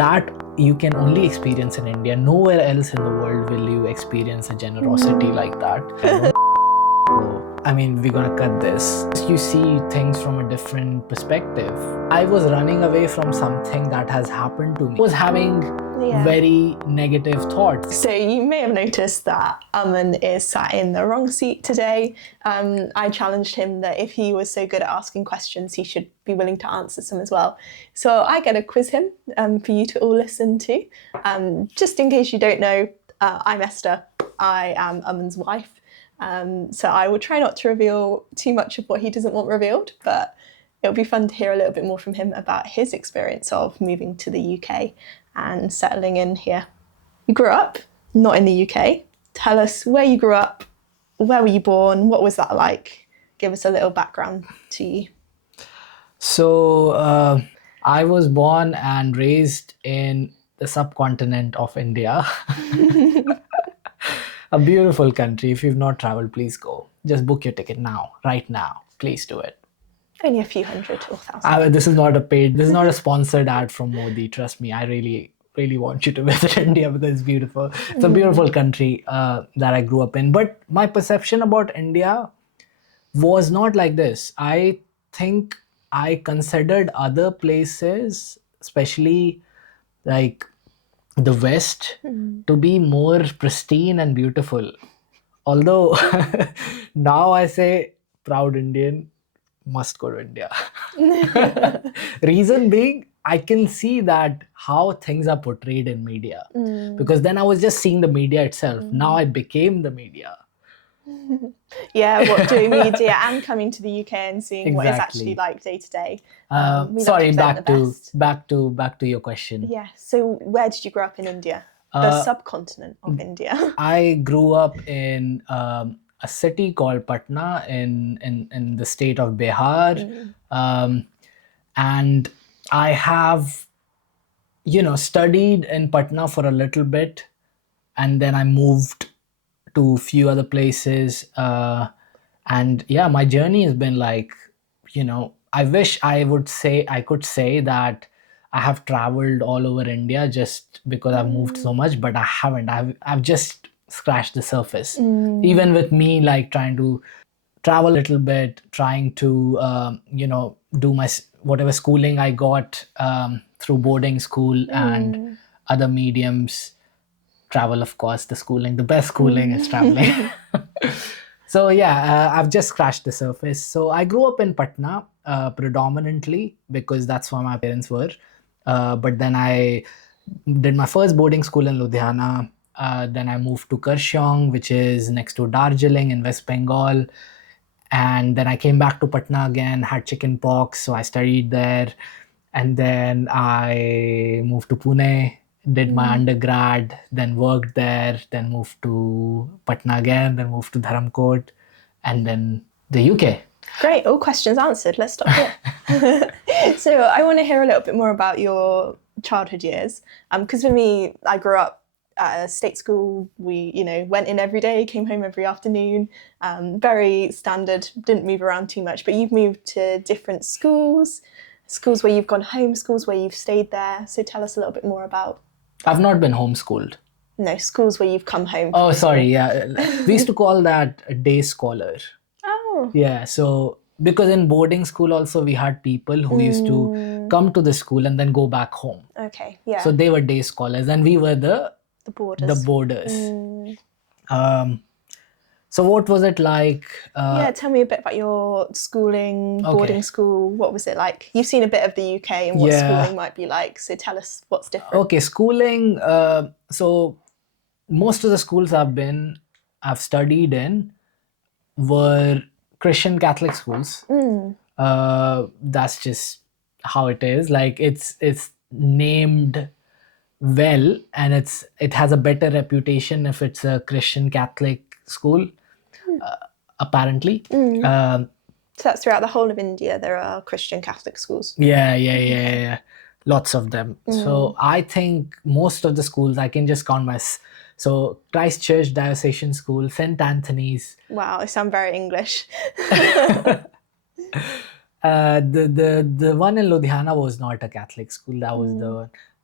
that you can only experience in India. Nowhere else in the world will you experience a generosity like that. I mean, we're gonna cut this. You see things from a different perspective. I was running away from something that has happened to me. I was having very negative thoughts. So you may have noticed that Aman is sat in the wrong seat today. I challenged him that if he was so good at asking questions, he should be willing to answer some as well. So I get to quiz him for you to all listen to. Just in case you don't know, I'm Esther. I am Aman's wife. So I will try not to reveal too much of what he doesn't want revealed, but it'll be fun to hear a little bit more from him about his experience of moving to the UK and settling in here. You grew up not in the UK. Tell us where you grew up, where were you born, what was that like? Give us a little background to you. So I was born and raised in the subcontinent of India. A beautiful country. If you've not traveled, please go. Just book your ticket now, right now. Please do it. Only a few hundred or thousand. This is not a sponsored ad from Modi. Trust me, I really want you to visit India because it's beautiful. It's a beautiful country that I grew up in. But my perception about India was not like this. I think I considered other places, especially like the West, to be more pristine and beautiful. Although now I say proud Indian, must go to India. Reason being, I can see that how things are portrayed in media. Because then I was just seeing the media itself. Now I became the media. Yeah, doing media and coming to the UK and seeing what it's actually like day to day. Sorry, back to your question. Yeah. So where did you grow up in India? The subcontinent of India. I grew up in a city called Patna in the state of Bihar, and I have, studied in Patna for a little bit, and then I moved to a few other places, and yeah, my journey has been like, I wish I could say that I have traveled all over India just because I've moved so much, but I haven't. I've just scratched the surface. Even with me, like trying to travel a little bit, trying to do my whatever schooling I got through boarding school and other mediums. Travel, of course, the best schooling is traveling. So yeah, I've just scratched the surface. So I grew up in Patna predominantly because that's where my parents were. But then I did my first boarding school in Ludhiana. Then I moved to Kurseong, which is next to Darjeeling in West Bengal. And then I came back to Patna again, had chicken pox, so I studied there. And then I moved to Pune, did my undergrad, then worked there, then moved to Patna again, then moved to Dharamkot, and then the UK. Great, all questions answered. Let's stop here. So I want to hear a little bit more about your childhood years. Because for me, I grew up at a state school. We, went in every day, came home every afternoon. Very standard, didn't move around too much. But you've moved to different schools where you've gone home, schools where you've stayed there. So tell us a little bit more about. I've not been homeschooled. No, schools where you've come home. Oh, sorry, yeah. We used to call that a day scholar. Oh. Yeah, so because in boarding school also we had people who used to come to the school and then go back home. Okay, yeah. So they were day scholars and we were the boarders. So what was it like? Tell me a bit about your schooling, boarding school. What was it like? You've seen a bit of the UK and what schooling might be like. So tell us what's different. Okay, schooling. So most of the schools I've studied in were Christian Catholic schools. That's just how it is. Like it's named well, and it has a better reputation if it's a Christian Catholic school. Apparently. So that's throughout the whole of India. There are Christian Catholic schools. Yeah. Lots of them. So I think most of the schools I can just count so Christ Church Diocesan School, St. Anthony's. Wow, they sound very English. The one in Ludhiana was not a Catholic school. That was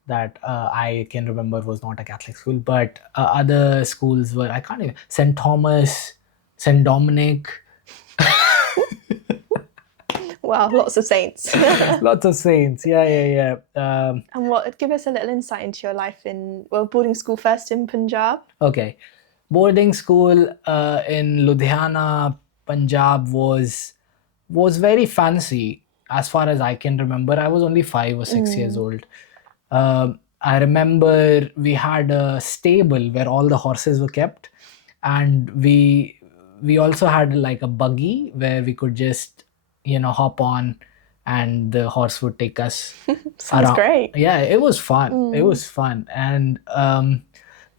that I can remember was not a Catholic school, but other schools were, I can't even, St. Thomas, St. Dominic, Wow, lots of saints. lots of saints. Yeah. And give us a little insight into your life in, well, boarding school first in Punjab. Okay. Boarding school in Ludhiana, Punjab was very fancy as far as I can remember. I was only 5 or 6 years old. I remember we had a stable where all the horses were kept, and we also had like a buggy where we could just hop on, and the horse would take us Sounds great. Yeah, it was fun. It was fun, and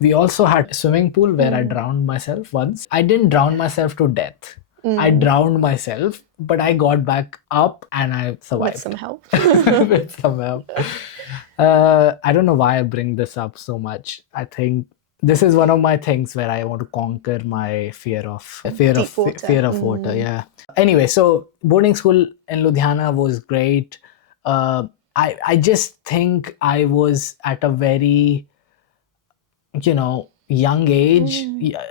we also had a swimming pool where I drowned myself once. I didn't drown myself to death. I drowned myself, but I got back up and I survived. With some help. With some help. I don't know why I bring this up so much. I think this is one of my things where I want to conquer my fear of water. Yeah. Anyway, so boarding school in Ludhiana was great. I just think I was at a very young age,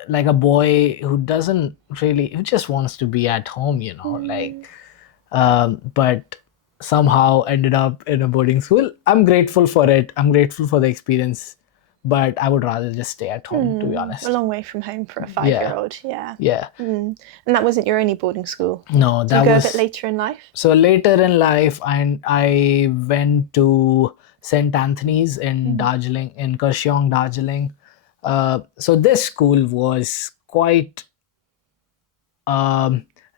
like a boy who just wants to be at home, like but somehow ended up in a boarding school. I'm grateful for it. I'm grateful for the experience, but I would rather just stay at home, to be honest. A long way from home for a 5-year-old. Yeah. And that wasn't your only boarding school? No, that was... Did you go a bit later in life? So later in life, I went to St. Anthony's in Darjeeling, in Kurseong, Darjeeling. So this school was quite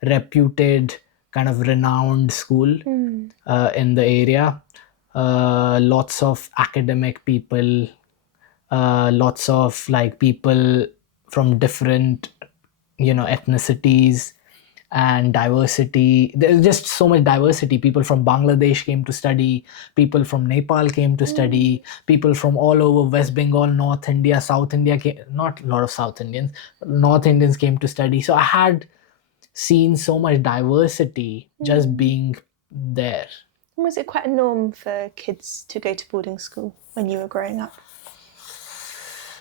reputed, kind of renowned school in the area. Lots of academic people, lots of like people from different ethnicities and diversity. There's just so much diversity. People from Bangladesh came to study, people from Nepal came to study, people from all over West Bengal, North India, South India not a lot of South Indians, North Indians came to study. So I had seen so much diversity just being there. Was it quite a norm for kids to go to boarding school when you were growing up?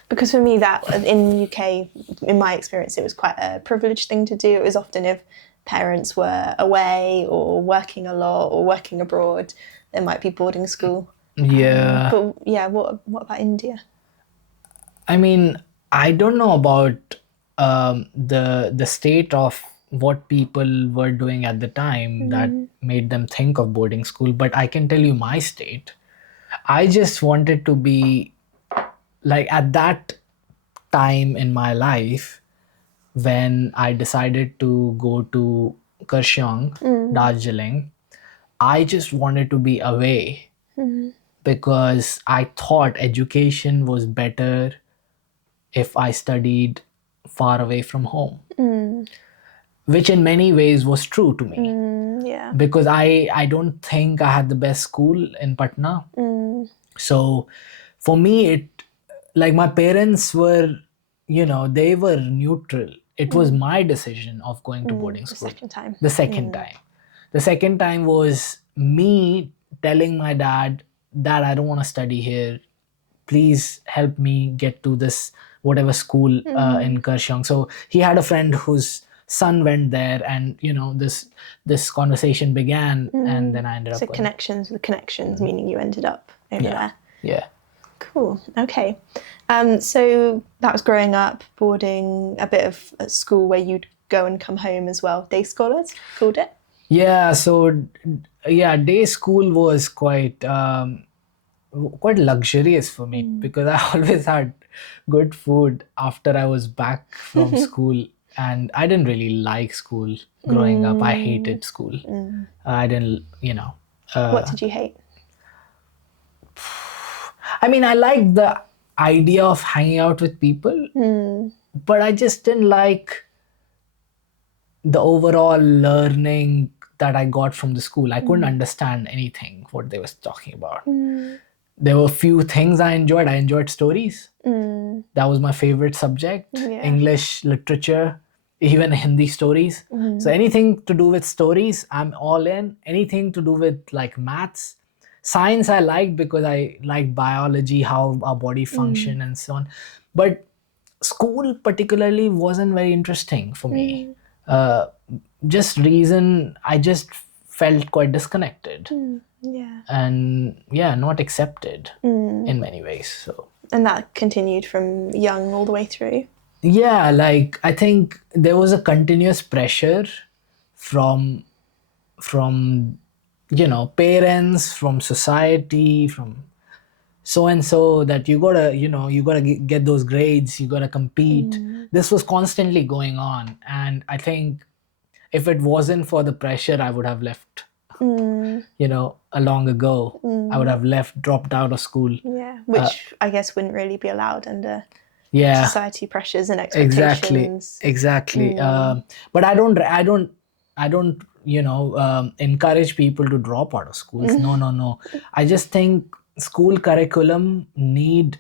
Because for me, that in the UK, in my experience, it was quite a privileged thing to do. It was often if parents were away or working a lot or working abroad, there might be boarding school. Yeah. But yeah, what about India? I mean, I don't know about the state of what people were doing at the time that made them think of boarding school, but I can tell you my state. I just wanted to be like, at that time in my life when I decided to go to Kurseong, Darjeeling, I just wanted to be away because I thought education was better if I studied far away from home, which in many ways was true to me. Yeah. Because I don't think I had the best school in Patna. So for me, it, like, my parents were, they were neutral. It was my decision of going to boarding school. The second time. The second time. The second time was me telling my dad, Dad, I don't want to study here. Please help me get to this whatever school in Kurseong. So he had a friend whose son went there, and this conversation began, and then I ended up. So connections with connections, meaning you ended up over there. Yeah. Cool. Okay. So that was growing up, boarding, a bit of a school where you'd go and come home as well. Day scholars called it. Yeah. So day school was quite luxurious for me because I always had good food after I was back from school, and I didn't really like school growing up. I hated school. I didn't, what did you hate? I mean, I liked the idea of hanging out with people, but I just didn't like the overall learning that I got from the school. I couldn't understand anything what they was talking about. There were a few things I enjoyed. I enjoyed stories. That was my favorite subject. English literature, even Hindi stories. So anything to do with stories, I'm all in. Anything to do with like maths, science I liked because I liked biology, how our body function and so on. But school particularly wasn't very interesting for me. Uh, just reason I just felt quite disconnected Yeah. and yeah, not accepted in many ways. So And that continued from young all the way through. yeah, like I think there was a continuous pressure from parents, from society, from so and so, that you gotta get those grades, you gotta compete. This was constantly going on, and I think if it wasn't for the pressure, I would have left long ago. I would have left, dropped out of school. Yeah. Which I guess wouldn't really be allowed under Yeah, society pressures and exactly, expectations. exactly. But I don't encourage people to drop out of schools. No, no, no. I just think school curriculum need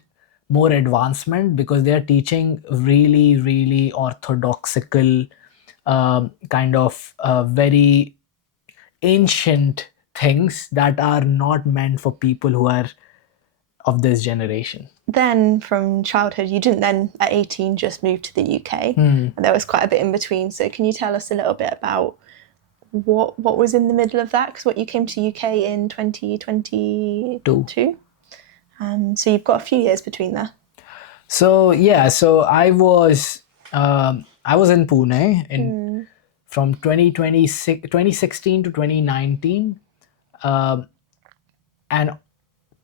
more advancement because they are teaching really, really orthodoxical, kind of very ancient things that are not meant for people who are of this generation. Then from childhood, you didn't then at 18 just move to the UK. And there was quite a bit in between. So can you tell us a little bit about what was in the middle of that? Because what you came to UK in 2022. So you've got a few years between there. So yeah, so I was in Pune from 2016 to 2019, and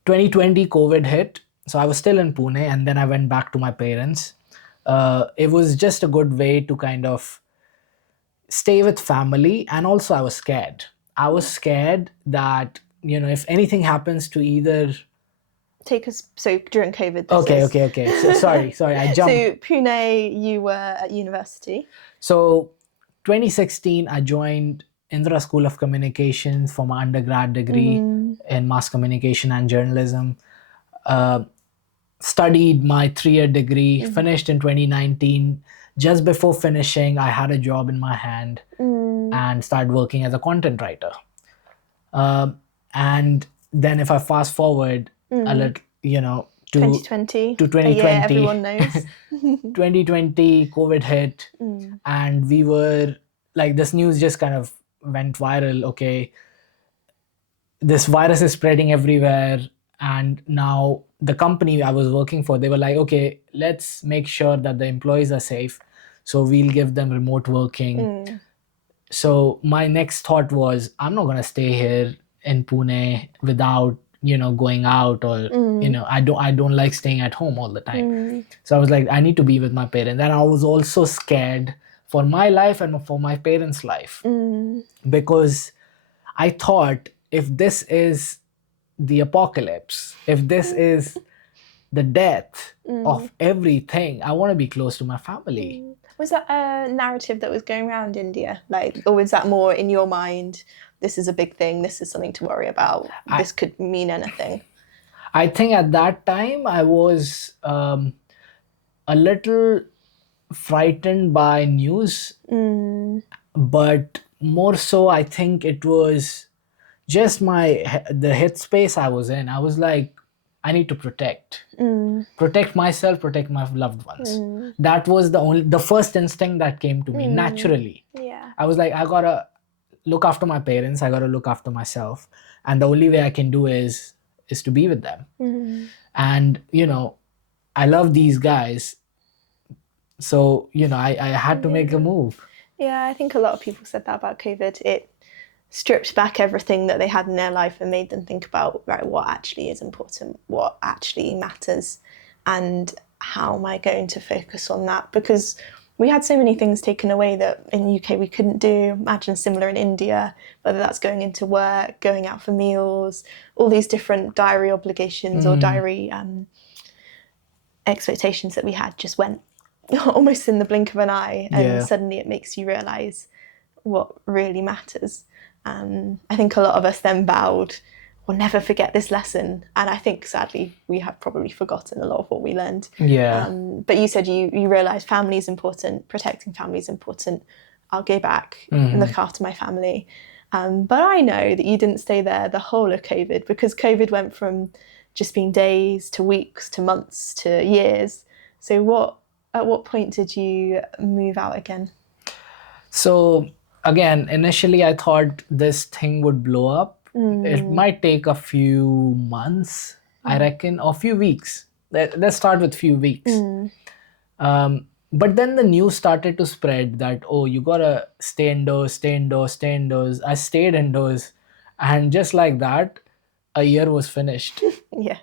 2020 COVID hit. So I was still in Pune, and then I went back to my parents. It was just a good way to kind of stay with family, and also I was scared. I was scared that if anything happens to either. Take us, so during COVID. Okay. So, sorry, I jumped. So Pune, you were at university. So 2016, I joined Indira School of Communications for my undergrad degree in mass communication and journalism. Studied my 3-year degree, finished in 2019. Just before finishing, I had a job in my hand and started working as a content writer. And then if I fast forward a little, to 2020. to 2020. Yeah, everyone knows. 2020, COVID hit, and we were like, this news just kind of went viral. Okay, this virus is spreading everywhere, and now the company I was working for, they were like, okay, let's make sure that the employees are safe, so we'll give them remote working. So my next thought was, I'm not going to stay here in Pune without going out, or I don't like staying at home all the time. So I was like, I need to be with my parents. And I was also scared for my life and for my parents' life, because I thought, if this is the apocalypse, if this is the death of everything, I want to be close to my family. Was that a narrative that was going around India? Or was that more in your mind, this is a big thing, this is something to worry about, this could mean anything? I think at that time I was a little frightened by news, but more so I think it was just the headspace I was in. I was like, I need to protect myself, protect my loved ones. That was the first instinct that came to me naturally. Yeah. I was like, I gotta look after my parents, I gotta look after myself, and the only way I can do is to be with them. And I love these guys, so I had to make a move. Yeah, I think a lot of people said that about COVID. It stripped back everything that they had in their life and made them think about, right, what actually is important, what actually matters, and how am I going to focus on that? Because we had so many things taken away that in the UK we couldn't do. Imagine similar in India, whether that's going into work, going out for meals, all these different diary obligations or diary expectations that we had just went almost in the blink of an eye, and suddenly it makes you realise what really matters. I think a lot of us then vowed, we'll never forget this lesson. And I think, sadly, we have probably forgotten a lot of what we learned. Yeah. But you said you realised family is important, protecting family is important. I'll go back and look after my family. But I know that you didn't stay there the whole of COVID, because COVID went from just being days to weeks to months to years. So at what point did you move out again? So again, initially I thought this thing would blow up. It might take a few months, I reckon, or a few weeks. Let's start with few weeks. But then the news started to spread that, oh, you gotta stay indoors, stay indoors, stay indoors. I stayed indoors, and just like that, a year was finished. Yes.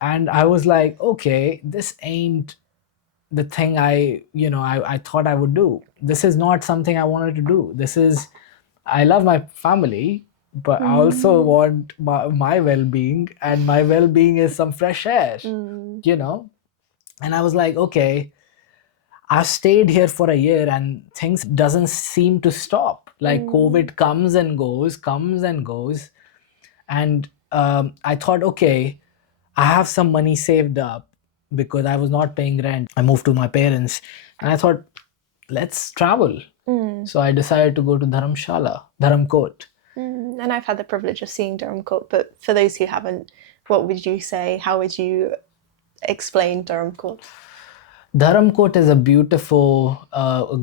And I was like, okay, this ain't the thing I thought I would do. This is not something I wanted to do. I love my family, but I also want my well-being, and my well-being is some fresh air, And I was like, okay, I've stayed here for a year and things doesn't seem to stop. Like COVID comes and goes, And I thought, okay, I have some money saved up because I was not paying rent. I moved to my parents and I thought, let's travel. So I decided to go to Dharamkot. And I've had the privilege of seeing Durham Court, but for those who haven't, what would you say? How would you explain Durham Court? Dharamkot is a beautiful,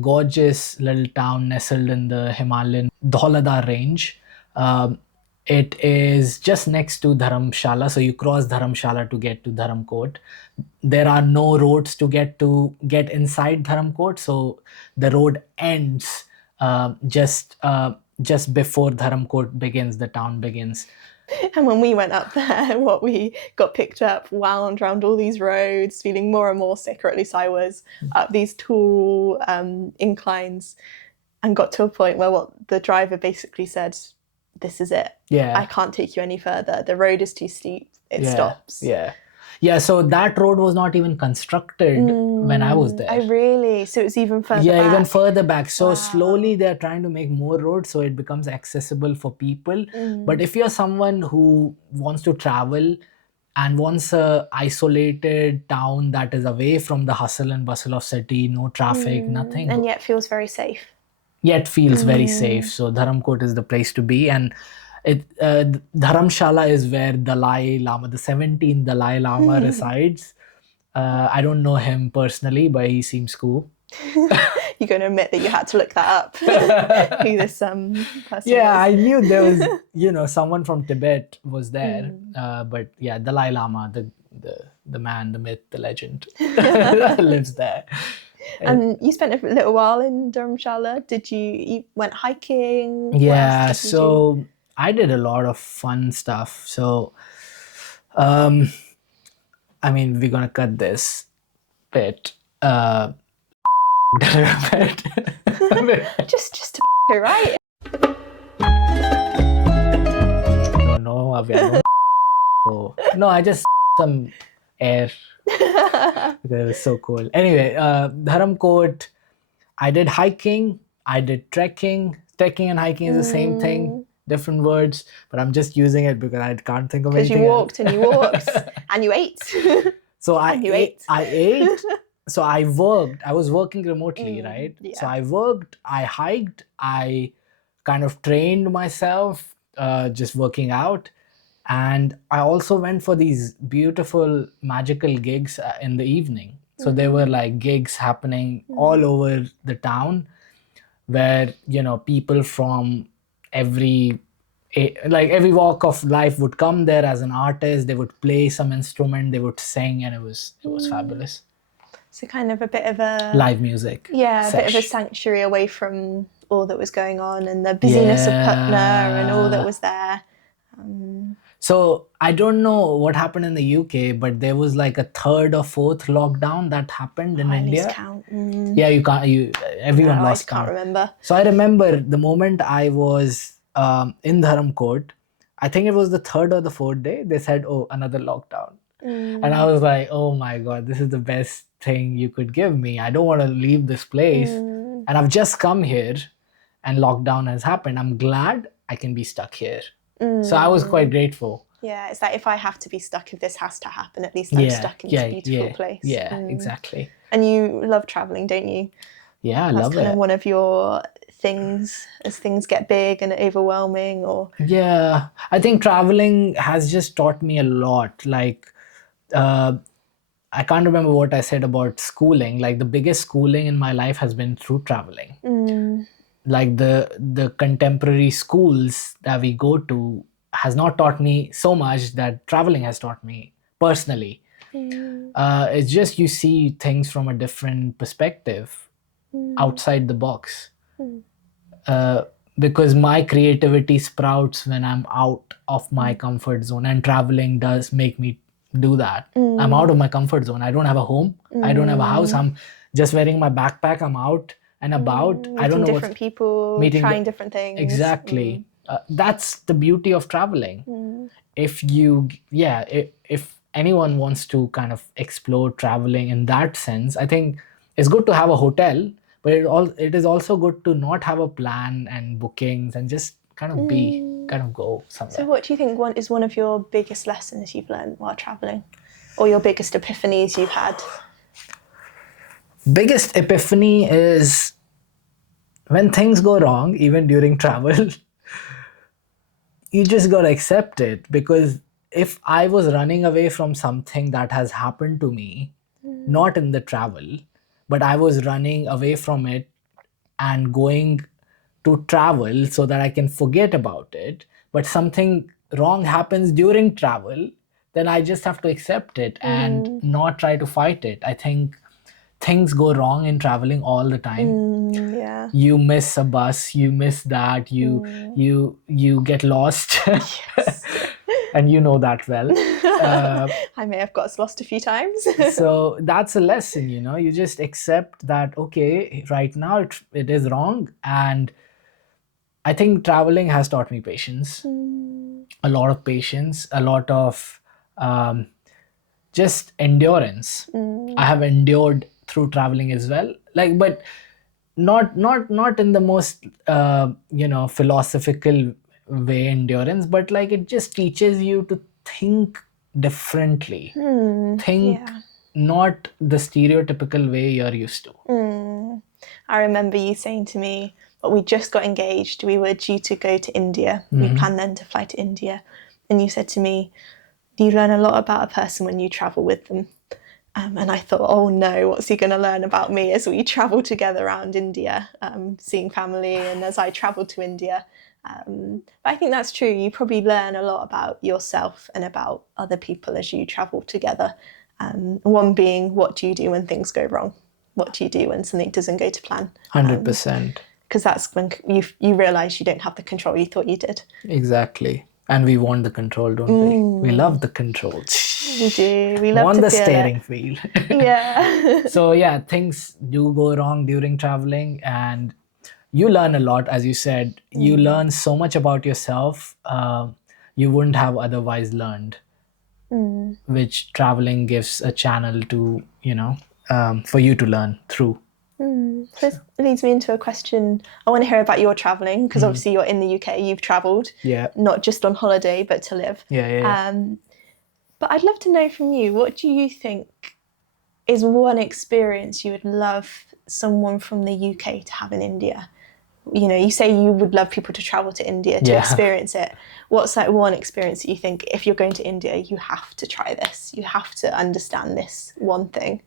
gorgeous little town nestled in the Himalayan Dhauladar range. It is just next to Dharamshala, so you cross Dharamshala to get to Dharamkot. There are no roads to get inside Dharamkot, so the road ends just before Dharamkot begins. The town begins. And when we went up there, we got picked up, wound around all these roads, feeling more and more sick, or at least I was, up these tall inclines, and got to a point where the driver basically said, this is it. Yeah. I can't take you any further. The road is too steep. It stops. Yeah, so that road was not even constructed when I was there. Oh, really? So it's even further back? Yeah, even further back. So slowly they're trying to make more roads so it becomes accessible for people. But if you're someone who wants to travel and wants a isolated town that is away from the hustle and bustle of city, no traffic, nothing. And yet feels very safe. Yet feels very safe. So Dharamkot is the place to be. And Dharamshala is where Dalai Lama, the 17th Dalai Lama resides. I don't know him personally, but he seems cool. You're going to admit that you had to look that up, who this person Yeah, was. I knew there was, someone from Tibet was there. But yeah, Dalai Lama, the man, the myth, the legend, lives there. And you spent a little while in Dharamshala. You went hiking? Yeah, so I did a lot of fun stuff. So, we're going to cut this bit. just to right? No, I just some air. It was so cool. Anyway, Dharamkot, I did hiking, I did trekking. Trekking and hiking is the same thing, different words, but I'm just using it because I can't think of anything. Because you walked and you walked and you ate. So I ate. So I worked. I was working remotely, right? Yeah. So I worked, I hiked, I kind of trained myself, just working out. And I also went for these beautiful magical gigs in the evening. So there were like gigs happening all over the town where, people from every walk of life would come there as an artist. They would play some instrument, they would sing, and it was fabulous. So kind of a bit of a... live music. Yeah, a bit of a sanctuary away from all that was going on and the busyness of Patna and all that was there. So I don't know what happened in the UK, but there was like a third or fourth lockdown that happened in India. I lost count. Yeah, everyone lost count. I can't remember. So I remember the moment I was in Dharamkot, I think it was the third or the fourth day, they said, oh, another lockdown. And I was like, oh my God, this is the best thing you could give me. I don't want to leave this place. And I've just come here and lockdown has happened. I'm glad I can be stuck here. So I was quite grateful. Yeah, it's like if I have to be stuck, if this has to happen, at least I'm stuck in this beautiful place. Yeah, exactly. And you love traveling, don't you? Yeah, I love it. That's kind of one of your things as things get big and overwhelming, or Yeah, I think traveling has just taught me a lot. Like, uh, I can't remember what I said about schooling. Like, the biggest schooling in my life has been through traveling. Like, the contemporary schools that we go to has not taught me so much that traveling has taught me personally. It's just you see things from a different perspective outside the box. uh, because my creativity sprouts when I'm out of my comfort zone, and traveling does make me do that. I'm out of my comfort zone. I don't have a home. I don't have a house. I'm just wearing my backpack. I'm out and about. I don't meeting know different people, meeting trying different things. exactly. That's the beauty of traveling. If you, yeah, if anyone wants to kind of explore traveling in that sense, I think it's good to have a hotel, but it is also good to not have a plan and bookings and just kind of kind of go somewhere. So, what do you think is one of your biggest lessons you've learned while traveling, or your biggest epiphanies you've had? Biggest epiphany is when things go wrong, even during travel. You just gotta accept it, because if I was running away from something that has happened to me, not in the travel, but I was running away from it and going to travel so that I can forget about it, but something wrong happens during travel, then I just have to accept it and not try to fight it. I think things go wrong in traveling all the time. Yeah. You miss a bus, you miss that, you get lost. And you know that well. I may have got lost a few times. So that's a lesson, you just accept that, okay, right now it is wrong. And I think traveling has taught me patience, a lot of patience, a lot of just endurance. I have endured through traveling as well, like, but not in the most philosophical way endurance, but like it just teaches you to think differently, think Yeah. not the stereotypical way you're used to. I remember you saying to me, but we just got engaged. We were due to go to India. We planned then to fly to India. And you said to me, you learn a lot about a person when you travel with them. And I thought, oh no, what's he going to learn about me as we travel together around India, seeing family, and as I travel to India. But I think that's true. You probably learn a lot about yourself and about other people as you travel together. One being, what do you do when things go wrong? What do you do when something doesn't go to plan? 100%. Because that's when you realise you don't have the control you thought you did. Exactly. And we want the control, don't we? We love the control. We do. We love want to the feel steering it. wheel. Yeah. So yeah, things do go wrong during traveling, and you learn a lot. As you said, you learn so much about yourself you wouldn't have otherwise learned, which traveling gives a channel to, for you to learn through. So this leads me into a question. I want to hear about your travelling, because obviously you're in the UK, you've travelled, Yeah. not just on holiday, but to live. Yeah. But I'd love to know from you, what do you think is one experience you would love someone from the UK to have in India? You say you would love people to travel to India to experience it. What's that one experience that you think, if you're going to India, you have to try this, you have to understand this one thing?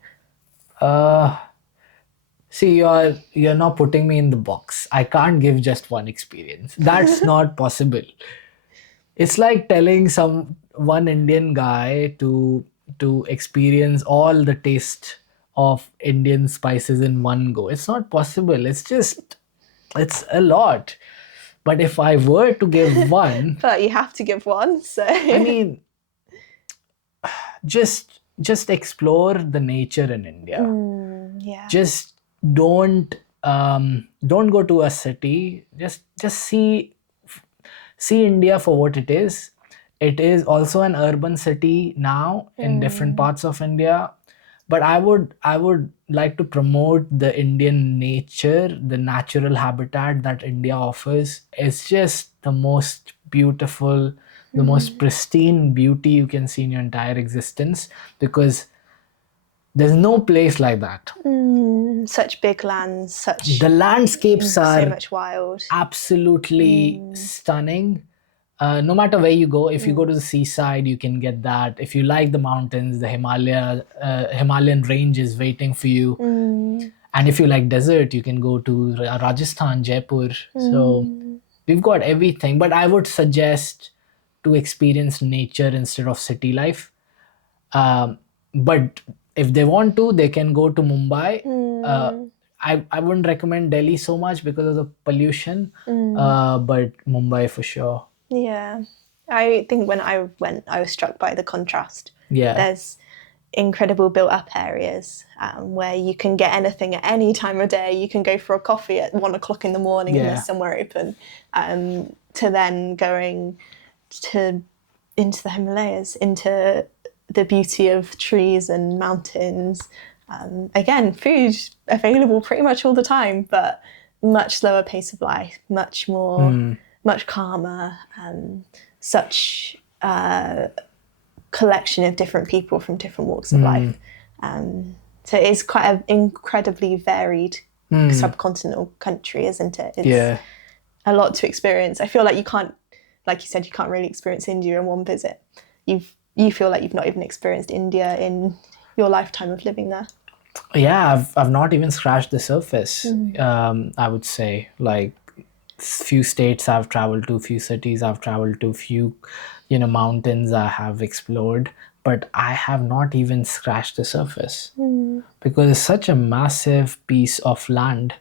See, you're not putting me in the box. I can't give just one experience. That's not possible. It's like telling one Indian guy to experience all the taste of Indian spices in one go. It's not possible. It's a lot. But if I were to give one, But you have to give one, so I mean, just explore the nature in India. yeah. Just don't go to a city. Just see India for what it is. It is also an urban city now in different parts of India, but I would like to promote the Indian nature, the natural habitat that India offers. It's just the most beautiful, the most pristine beauty you can see in your entire existence, because There's no place like that. Such big lands, such The landscapes so are much wild. absolutely stunning. No matter where you go, if you go to the seaside, you can get that. If you like the mountains, the Himalayan range is waiting for you. And if you like desert, you can go to Rajasthan, Jaipur. So we've got everything. But I would suggest to experience nature instead of city life. But if they want to, they can go to Mumbai. I wouldn't recommend Delhi so much because of the pollution, but Mumbai for sure. Yeah. I think when I went, I was struck by the contrast. Yeah. There's incredible built up areas where you can get anything at any time of day. You can go for a coffee at 1 o'clock in the morning and Yeah. there's somewhere open. To then going into the Himalayas, into the beauty of trees and mountains. Again, food available pretty much all the time, but much slower pace of life, much more, much calmer, such collection of different people from different walks of life. So it is quite an incredibly varied subcontinental country, isn't it? It's a lot to experience. I feel like you can't, like you said, you can't really experience India in one visit. You feel like you've not even experienced India in your lifetime of living there. Yeah, I've not even scratched the surface. I would say, like, few states I've traveled to, few cities I've traveled to, few mountains I have explored, but I have not even scratched the surface because it's such a massive piece of land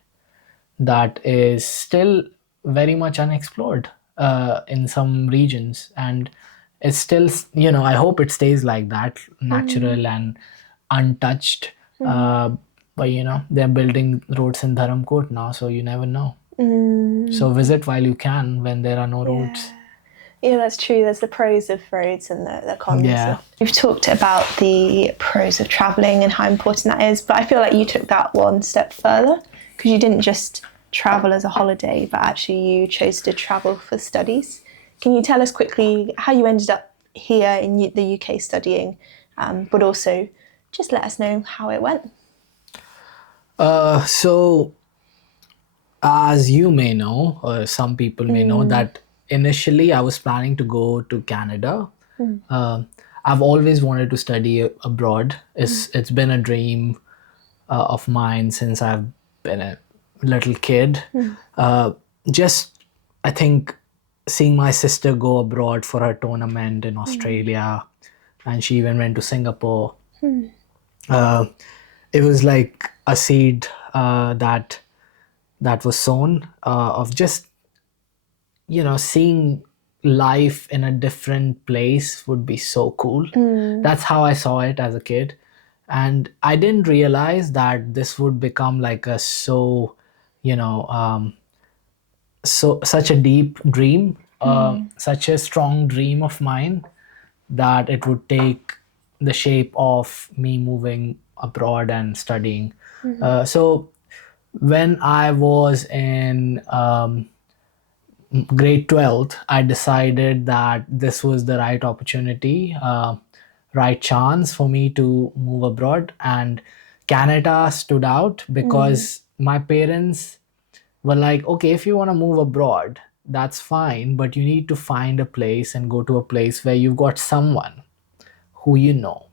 that is still very much unexplored in some regions, and it's still, I hope it stays like that, natural and untouched. But they're building roads in Dharamkot now, so you never know. So visit while you can when there are no roads. Yeah, that's true. There's the pros of roads and the cons. Yeah. We've talked about the pros of travelling and how important that is, but I feel like you took that one step further because you didn't just travel as a holiday, but actually you chose to travel for studies. Can you tell us quickly how you ended up here in the UK studying, but also just let us know how it went? So, as you may know, or some people may know, that initially I was planning to go to Canada. I've always wanted to study abroad. It's been a dream of mine since I've been a little kid. Just, I think, seeing my sister go abroad for her tournament in Australia, and she even went to Singapore. It was like a seed that was sown of just seeing life in a different place would be so cool. That's how I saw it as a kid, and I didn't realize that this would become like a so such a deep dream, such a strong dream of mine, that it would take the shape of me moving abroad and studying. So when I was in grade 12th, I decided that this was the right opportunity, right chance for me to move abroad. And Canada stood out because my parents were like, okay, if you want to move abroad, that's fine, but you need to find a place and go to a place where you've got someone who you know.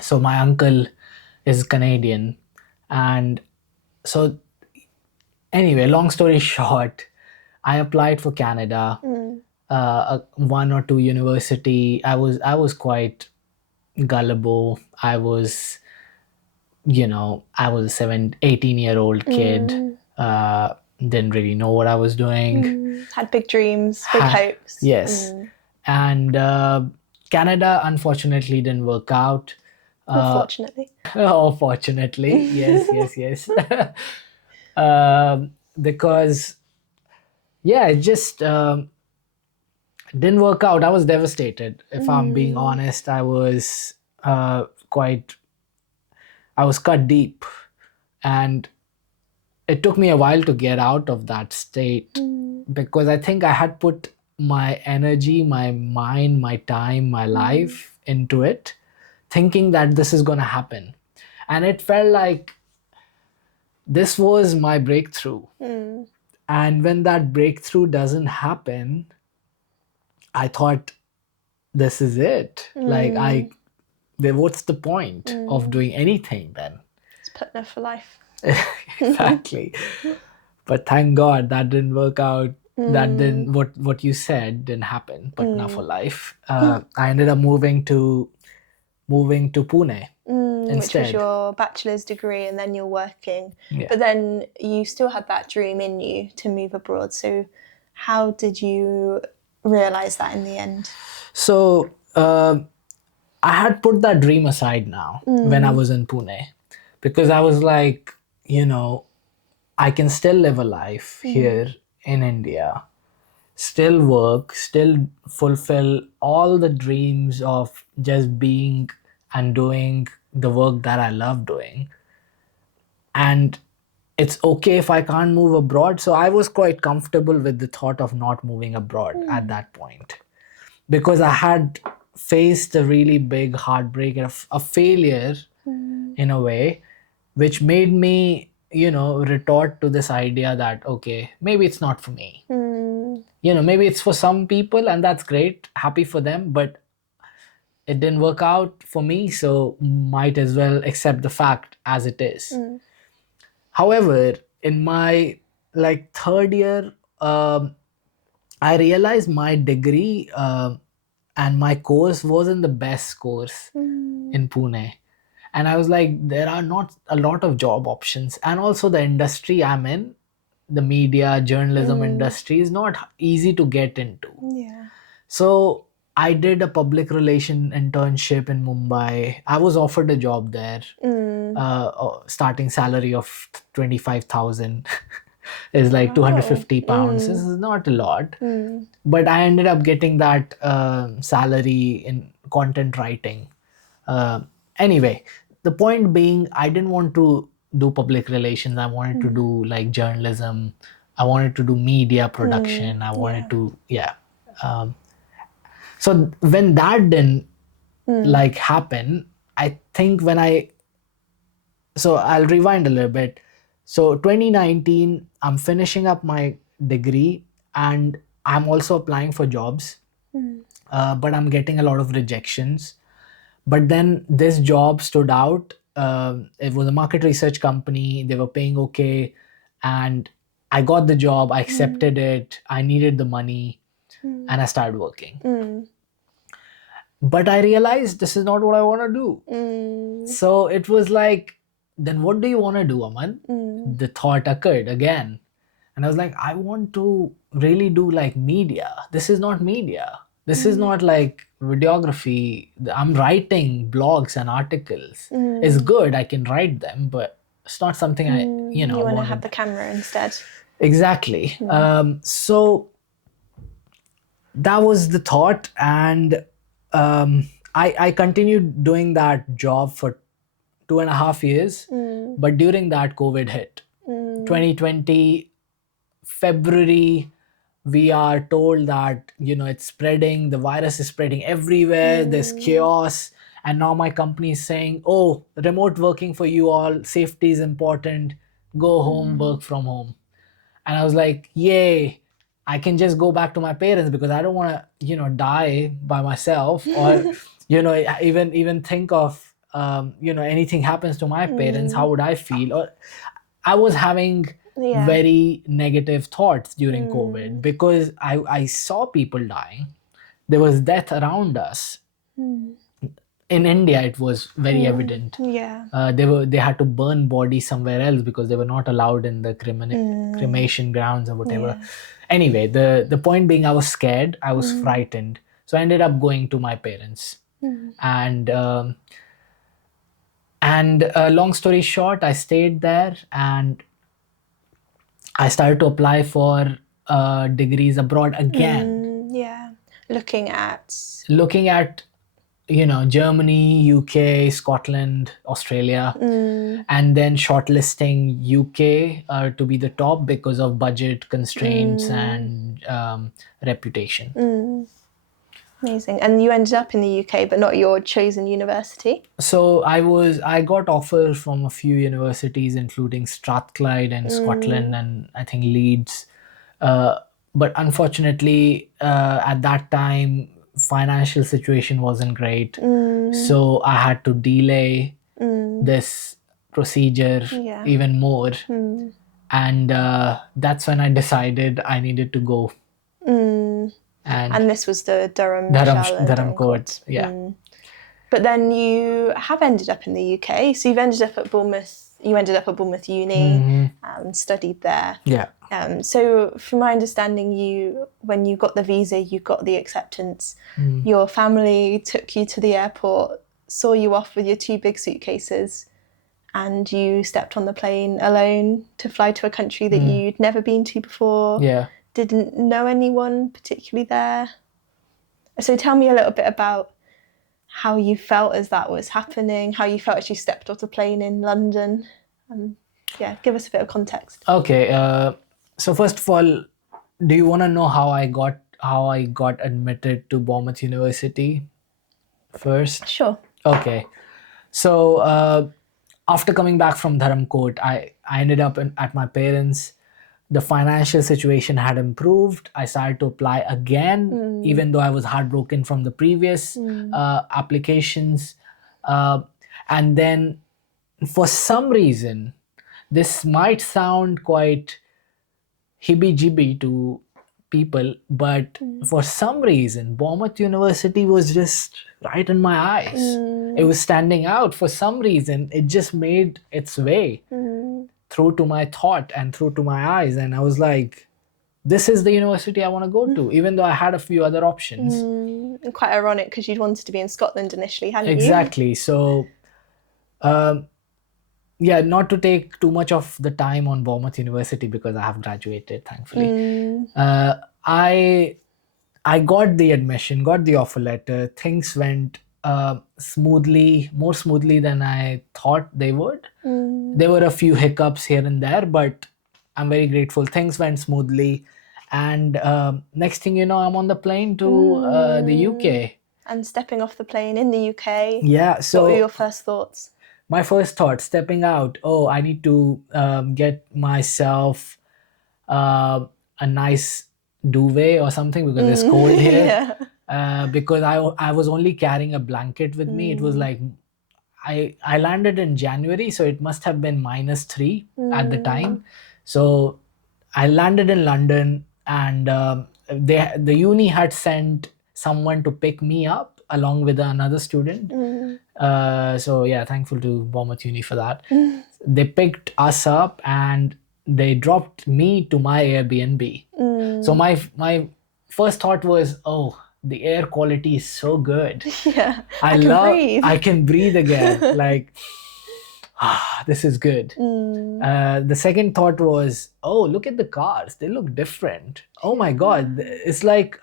So my uncle is Canadian. And so, anyway, long story short, I applied for Canada, one or two university. I was quite gullible. I was a 18-year-old kid. Didn't really know what I was doing. Had big dreams, big hopes. Yes. And Canada, unfortunately, didn't work out. Unfortunately. Oh, fortunately. Yes. Because, yeah, it just didn't work out. I was devastated. If I'm being honest, I was I was cut deep. And it took me a while to get out of that state because I think I had put my energy, my mind, my time, my life into it, thinking that this is going to happen. And it felt like this was my breakthrough. And when that breakthrough doesn't happen, I thought, this is it. Like, what's the point of doing anything then? It's Putna for life. Exactly. But thank God that didn't work out. That didn't, what you said didn't happen. But now for life, I ended up moving to Pune Which was instead. your bachelor's degree, and then you're working. Yeah. But then you still had that dream in you to move abroad. So how did you realize that in the end? So I had put that dream aside now when I was in Pune, because I was like, I can still live a life here in India, still work, still fulfill all the dreams of just being and doing the work that I love doing. And it's okay if I can't move abroad. So I was quite comfortable with the thought of not moving abroad at that point, because I had faced a really big heartbreak and a failure in a way, which made me, retort to this idea that, okay, maybe it's not for me. Maybe it's for some people, and that's great, happy for them, but it didn't work out for me, so might as well accept the fact as it is. However, in my third year, I realized my degree and my course wasn't the best course in Pune. And I was like, there are not a lot of job options. And also, the industry I'm in, the media, journalism industry, is not easy to get into. Yeah. So I did a public relation internship in Mumbai. I was offered a job there, starting salary of 25,000 is like 250 pounds. This is not a lot, but I ended up getting that salary in content writing. Anyway, the point being, I didn't want to do public relations. I wanted to do like journalism. I wanted to do media production. I wanted to, so when that didn't happen, I think so I'll rewind a little bit. So 2019, I'm finishing up my degree and I'm also applying for jobs, but I'm getting a lot of rejections. But then this job stood out. It was a market research company. They were paying okay, and I got the job. I accepted it. I needed the money, and I started working. But I realized this is not what I want to do. So it was like, then what do you want to do, Aman? The thought occurred again. And I was like, I want to really do like media. This is not media. This is not like videography. I'm writing blogs and articles. It's good. I can write them, but it's not something I, You want to have the camera instead. Exactly. So that was the thought. And I continued doing that job for 2.5 years. But during that, COVID hit. 2020, February, we are told that, it's spreading, the virus is spreading everywhere, there's chaos. And now my company is saying, oh, remote working for you all, safety is important, go home, work from home. And I was like, yay, I can just go back to my parents, because I don't want to, die by myself, or, even think of, anything happens to my parents, how would I feel? Or I was having very negative thoughts during COVID, because I saw people dying. There was death around us. In India, it was very evident. Yeah. They had to burn bodies somewhere else because they were not allowed in the cremation grounds or whatever. Anyway, the point being, I was scared. I was frightened. So I ended up going to my parents. And long story short, I stayed there and I started to apply for degrees abroad again. Yeah. Looking at, Germany, UK, Scotland, Australia, and then shortlisting UK to be the top because of budget constraints and reputation. Amazing. And you ended up in the UK, but not your chosen university. So I got offers from a few universities, including Strathclyde in Scotland and I think Leeds. Uh, but unfortunately, at that time, financial situation wasn't great. So I had to delay this procedure Yeah. even more. And that's when I decided I needed to go. And this was the Durham Durham Court, yeah. But then you have ended up in the UK. So you've ended up at Bournemouth. You ended up at Bournemouth Uni and studied there. Yeah. So from my understanding, when you got the visa, you got the acceptance. Your family took you to the airport, saw you off with your 2 big suitcases, and you stepped on the plane alone to fly to a country that you'd never been to before. Yeah. Didn't know anyone particularly there. So tell me a little bit about how you felt as that was happening, how you felt as you stepped off the plane in London. Yeah, give us a bit of context. Okay. So first of all, do you want to know how I got admitted to Bournemouth University first? Sure. Okay. So after coming back from Dharam Court, I ended up at my parents'. The financial situation had improved. I started to apply again, even though I was heartbroken from the previous applications. And then for some reason, this might sound quite hibby-jibby to people, but for some reason, Bournemouth University was just right in my eyes. It was standing out. For some reason, it just made its way through to my thought and through to my eyes. And I was like, this is the university I want to go to, even though I had a few other options. Quite ironic because you'd wanted to be in Scotland initially, hadn't you? Exactly. So, yeah, not to take too much of the time on Bournemouth University because I have graduated, thankfully. I got the admission, got the offer letter. Things went smoothly, more smoothly than I thought they would. There were a few hiccups here and there, but I'm very grateful. Things went smoothly. And next thing you know, I'm on the plane to the UK. And stepping off the plane in the UK. Yeah. So what were your first thoughts? My first thought, stepping out, oh, I need to get myself a nice duvet or something because it's cold here. Because I was only carrying a blanket with me. It was like, I landed in January, so it must have been -3 at the time. So I landed in London, and the uni had sent someone to pick me up along with another student. So yeah, thankful to Bournemouth Uni for that. They picked us up and they dropped me to my Airbnb. So my first thought was, oh, the air quality is so good. Yeah, I can breathe again. Like, this is good. The second thought was, oh, look at the cars. They look different. Oh my God. It's like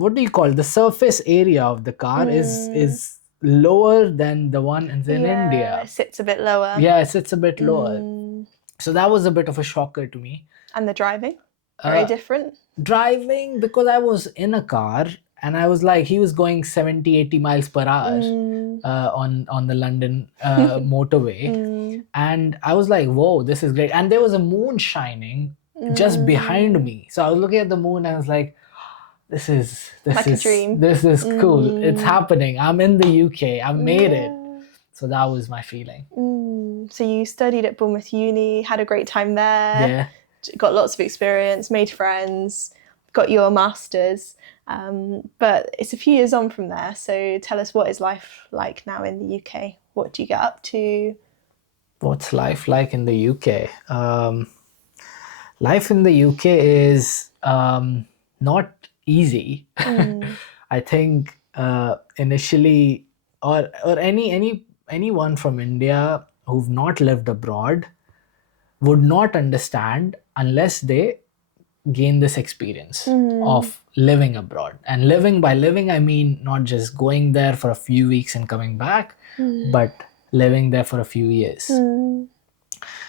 what do you call it? The surface area of the car is lower than the one in India. It sits a bit lower. Yeah, it sits a bit lower. So that was a bit of a shocker to me. And the driving? Very different? Driving, because I was in a car and I was like, he was going 70-80 miles per hour on the London motorway. And I was like, whoa, this is great. And there was a moon shining just behind me. So I was looking at the moon and I was like, this is a dream. This is cool. It's happening. I'm in the UK. I've made it. So that was my feeling. So you studied at Bournemouth Uni, had a great time there. Yeah. Got lots of experience, made friends, got your masters. But it's a few years on from there. So tell us, what is life like now in the UK? What do you get up to? What's life like in the UK? Life in the UK is not easy. I think initially, or anyone from India who've not lived abroad would not understand unless they gain this experience of living abroad. And by living, I mean not just going there for a few weeks and coming back, but living there for a few years.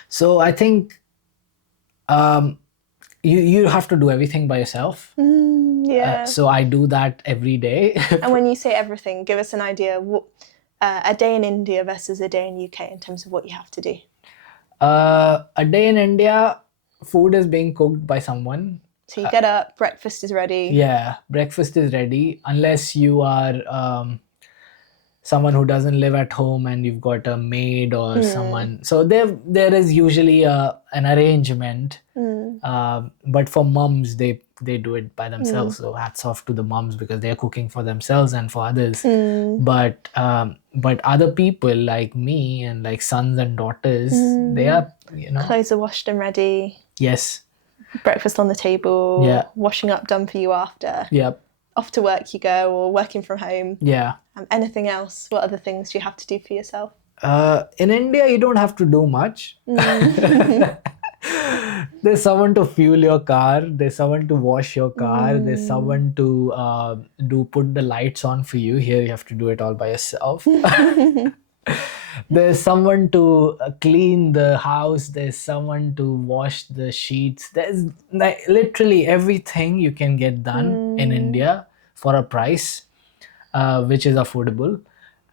So I think you have to do everything by yourself. Yeah. So I do that every day. And when you say everything, give us an idea. A day in India versus a day in UK in terms of what you have to do. A day in India, food is being cooked by someone. So you get up, breakfast is ready. Yeah, breakfast is ready unless you are someone who doesn't live at home and you've got a maid or someone. So there is usually an arrangement. But for mums, they do it by themselves. So hats off to the mums because they're cooking for themselves and for others. But other people like me and like sons and daughters, they are, Clothes are washed and ready. Yes. Breakfast on the table. Yeah. Washing up done for you after. Yep. Off to work you go, or working from home. Yeah. Anything else? What other things do you have to do for yourself? In India, you don't have to do much. There's someone to fuel your car. There's someone to wash your car. There's someone to put the lights on for you. Here, you have to do it all by yourself. There's someone to clean the house. There's someone to wash the sheets. There's like literally everything you can get done in India for a price, which is affordable.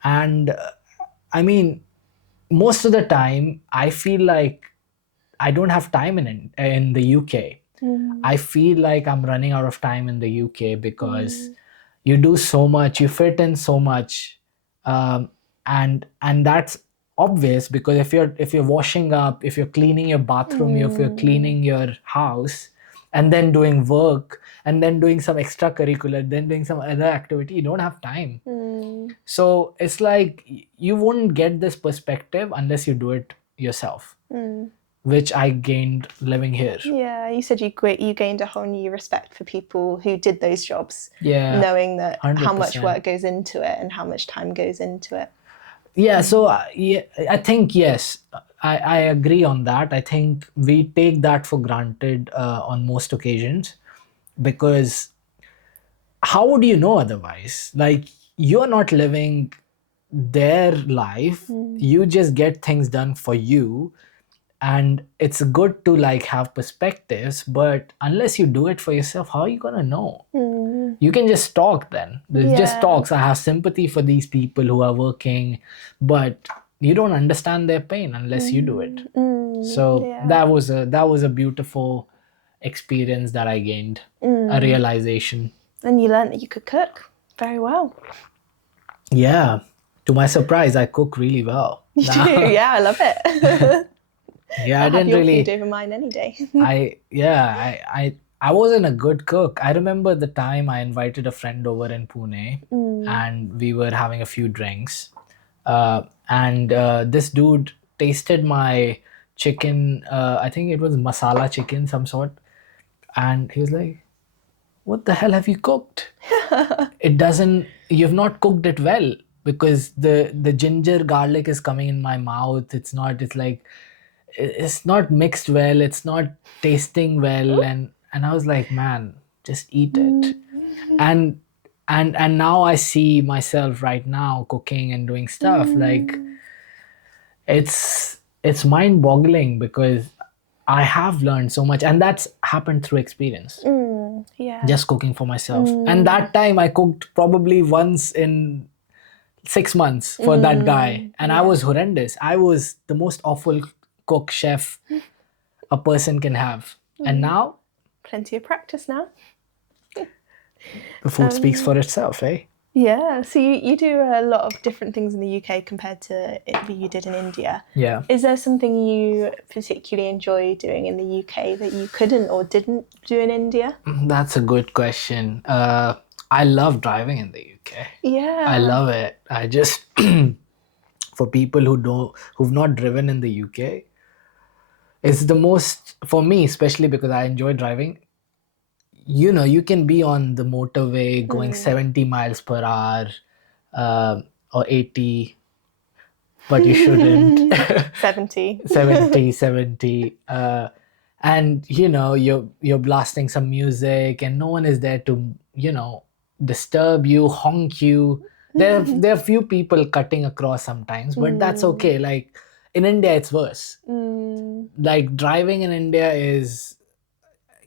And I mean, most of the time, I feel like I don't have time in the UK. I feel like I'm running out of time in the UK because you do so much, you fit in so much, and that's obvious because if you're washing up, if you're cleaning your bathroom, if you're cleaning your house, and then doing work, and then doing some extracurricular, then doing some other activity, you don't have time. So it's like you wouldn't get this perspective unless you do it yourself, which I gained living here. Yeah, you said you gained a whole new respect for people who did those jobs. Yeah, knowing that how much 100%. work goes into it and how much time goes into it. Yeah, so I think yes, I agree on that. I think we take that for granted on most occasions because how would you know otherwise? Like you're not living their life. You just get things done for you. And it's good to like have perspectives, but unless you do it for yourself, how are you gonna know? You can just talk then. There's just talks. I have sympathy for these people who are working, but you don't understand their pain unless you do it. So that was a beautiful experience that I gained, a realization. And you learned that you could cook very well. Yeah. To my surprise, I cook really well. You do? Yeah, I love it. Yeah, I didn't have your really. food over mine any day. I wasn't a good cook. I remember the time I invited a friend over in Pune, and we were having a few drinks, and this dude tasted my chicken. I think it was masala chicken, some sort, and he was like, "What the hell have you cooked? It doesn't. You've not cooked it well because the ginger garlic is coming in my mouth. It's not. It's like." It's not mixed well, it's not tasting well, and I was like, man, just eat it. And now I see myself right now cooking and doing stuff like it's mind-boggling because I have learned so much, and that's happened through experience. Yeah. Just cooking for myself. And that time I cooked probably once in 6 months for that guy, and I was horrendous. I was the most awful cook chef a person can have. And now Plenty of practice now. the food speaks for itself, eh? Yeah, so you do a lot of different things in the UK compared to what you did in India. Yeah. Is there something you particularly enjoy doing in the UK that you couldn't or didn't do in India? That's a good question. I love driving in the UK. Yeah. I love it. I just for people who've not driven in the UK, it's the most, for me, especially because I enjoy driving, you can be on the motorway going 70 miles per hour or 80, but you shouldn't. 70. 70. And, you're blasting some music and no one is there to, disturb you, honk you. There are few people cutting across sometimes, but that's okay. Like, in India, it's worse. Like driving in India is,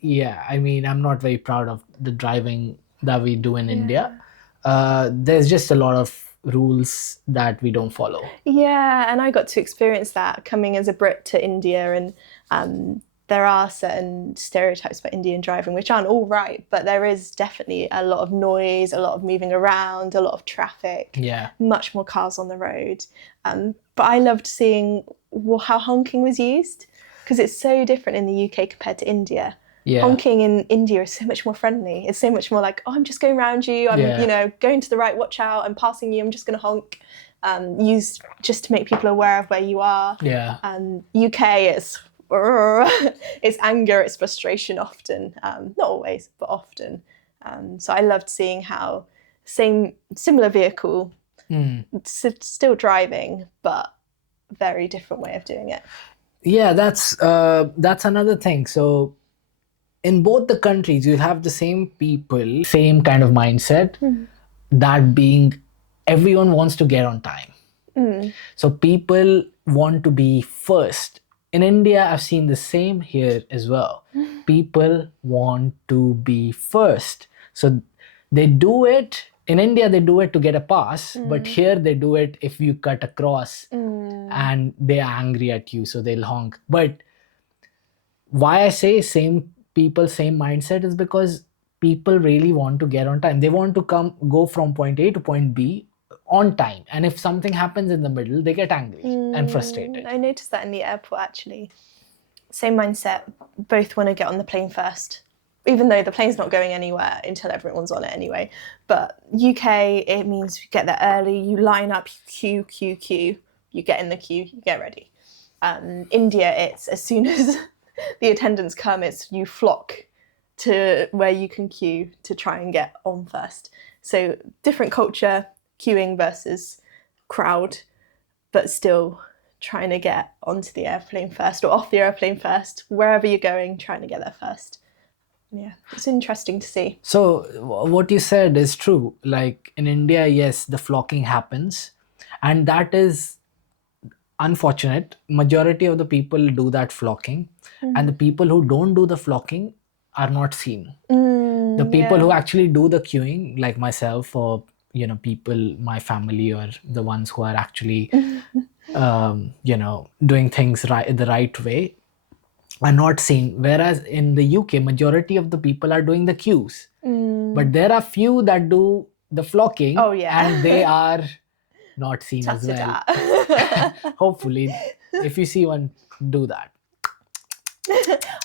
yeah, I mean, I'm not very proud of the driving that we do in India. There's just a lot of rules that we don't follow. Yeah, and I got to experience that coming as a Brit to India, and there are certain stereotypes about Indian driving which aren't all right, but there is definitely a lot of noise, a lot of moving around, a lot of traffic, Yeah, much more cars on the road. But I loved seeing how honking was used because it's so different in the UK compared to India. yeah, Honking in India is so much more friendly. It's so much more like, oh, I'm just going around you. I'm, yeah, going to the right. Watch out! I'm passing you. I'm just going to honk. Used just to make people aware of where you are. yeah. UK is it's anger, it's frustration often. Not always, but often. So I loved seeing how similar vehicle, still driving, but very different way of doing it. Yeah, that's another thing. So in both the countries, you'll have the same people, same kind of mindset. That being, everyone wants to get on time. So people want to be first. In India, I've seen the same here as well. People want to be first. So they do it. In India, they do it to get a pass, but here they do it if you cut across and they're angry at you, so they'll honk. But why I say same people, same mindset is because people really want to get on time. They want to go from point A to point B on time. And if something happens in the middle, they get angry and frustrated. I noticed that in the airport actually. Same mindset. Both want to get on the plane first, even though the plane's not going anywhere until everyone's on it anyway. But UK, it means you get there early, you line up, you queue, you get in the queue, you get ready. India, it's as soon as the attendants come, it's you flock to where you can queue to try and get on first. So different culture, queuing versus crowd, but still trying to get onto the airplane first or off the airplane first, wherever you're going, trying to get there first. Yeah, it's interesting to see. So what you said is true. Like in India, yes, the flocking happens, and that is unfortunate. Majority of the people do that flocking, and the people who don't do the flocking are not seen. The people who actually do the queuing, like myself, or people, my family, or the ones who are actually doing things right the right way, are not seen. Whereas in the UK, majority of the people are doing the queues, but there are few that do the flocking. Oh, yeah. And they are not seen as well. Hopefully, if you see one, do that.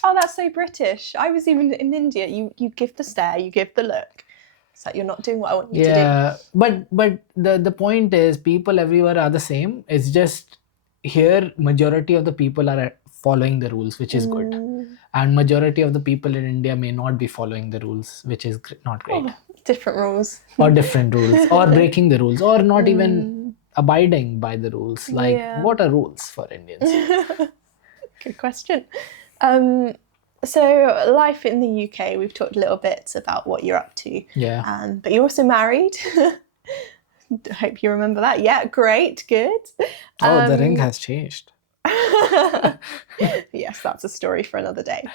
Oh, that's so British. I was even in India. You give the stare, you give the look. It's like you're not doing what I want you to do. Yeah, but the point is, people everywhere are the same. It's just here, majority of the people are following the rules, which is good, and majority of the people in India may not be following the rules, which is not great. Different rules. Or different rules, or breaking the rules, or not even abiding by the rules. Like, what are rules for Indians? Good question. So life in the UK, we've talked a little bit about what you're up to. Yeah. But you're also married. I hope you remember that. Yeah, great, good. Oh, the ring has changed. Yes, that's a story for another day.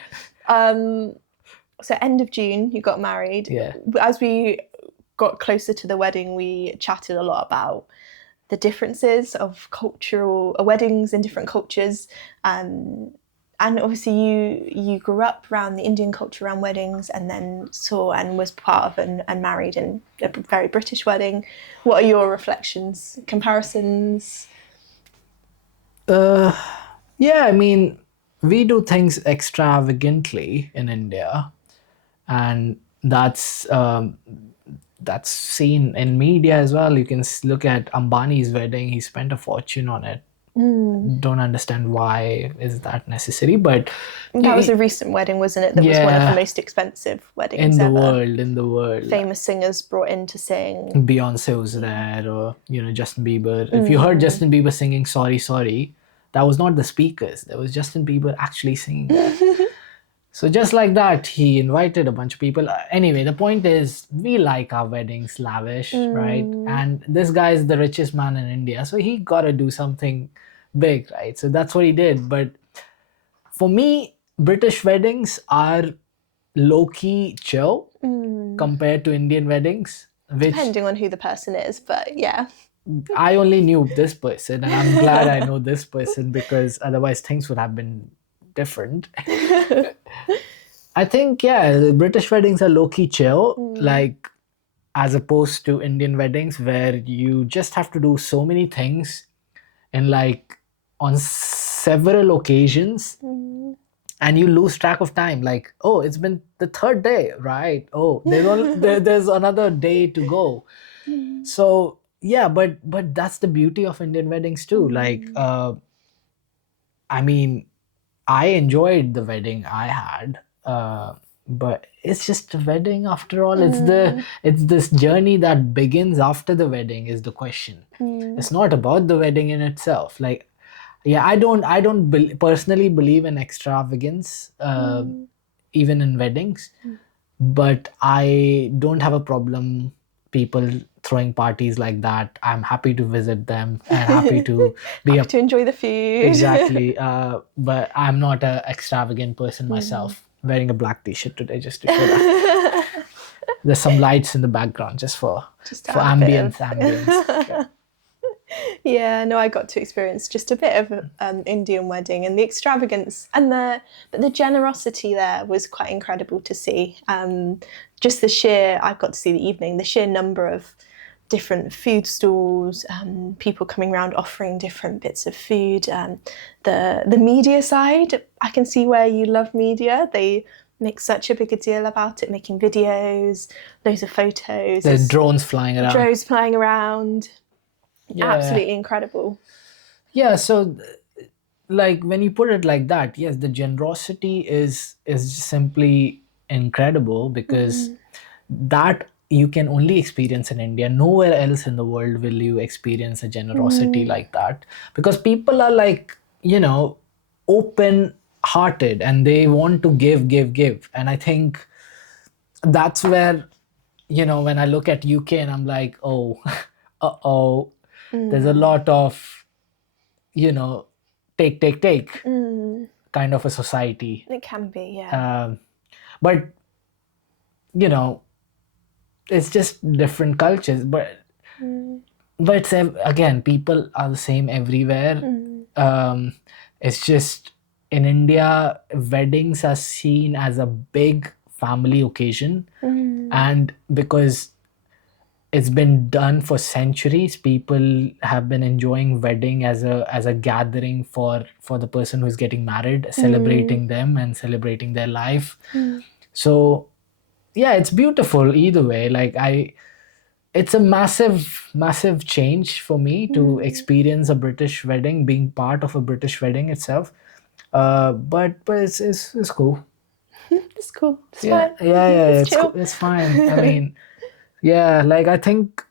So end of June, you got married. Yeah. As we got closer to the wedding, we chatted a lot about the differences of cultural weddings in different cultures. And obviously you grew up around the Indian culture around weddings, and then saw and was part of and married in a very British wedding. What are your reflections, comparisons? Yeah, I mean, we do things extravagantly in India, and that's seen in media as well. You can look at Ambani's wedding. He spent a fortune on it. Don't understand why is that necessary, but that was a recent wedding, wasn't it? That was one of the most expensive weddings in ever. the world. Famous singers brought in to sing. Beyonce was there, or Justin Bieber. If you heard Justin Bieber singing "Sorry, Sorry," that was not the speakers. That was Justin Bieber actually singing that. So just like that, he invited a bunch of people. Anyway, the point is, we like our weddings lavish, right? And this guy is the richest man in India, so he got to do something big, right? So that's what he did. But for me, British weddings are low-key chill compared to Indian weddings, which Depending on who the person is, but yeah. I only knew this person, and I'm glad I know this person because otherwise things would have been different. I think, yeah, the British weddings are low-key chill, like as opposed to Indian weddings where you just have to do so many things and like on several occasions and you lose track of time. Like, oh, it's been the third day, right? Oh, there's another day to go. So yeah, but that's the beauty of Indian weddings too. Like, I mean, I enjoyed the wedding I had, but it's just a wedding after all. It's this journey that begins after the wedding is the question. It's not about the wedding in itself. Like, yeah, I don't personally believe in extravagance, even in weddings, but I don't have a problem people throwing parties like that. I'm happy to visit them and happy to be a To enjoy the food. exactly. But I'm not a extravagant person myself. Wearing a black t-shirt today just to show that. There's some lights in the background just for Just for add a bit ambience. Yeah, no, I got to experience just a bit of an Indian wedding, and the extravagance and the generosity there was quite incredible to see. Just I've got to see the evening, the sheer number of different food stalls, people coming around offering different bits of food. The media side, I can see where you love media. They make such a big a deal about it, making videos, loads of photos. There's drones flying around. Drones flying around. Yeah. Absolutely incredible. Yeah, so like when you put it like that, yes, the generosity is simply incredible because that you can only experience in India. Nowhere else in the world will you experience a generosity like that because people are like, open hearted and they want to give. And I think that's where, when I look at UK and I'm like, oh, uh-oh, there's a lot of, take kind of a society. It can be, yeah. But, it's just different cultures. But again, people are the same everywhere. It's just in India, weddings are seen as a big family occasion. And because it's been done for centuries, people have been enjoying wedding as a gathering for the person who's getting married, celebrating them and celebrating their life. So yeah, it's beautiful either way. Like it's a massive change for me to experience a British wedding, being part of a British wedding itself. But it's cool. It's cool. It's Yeah, fine. it's chill. cool. It's fine. I mean, yeah, like I think.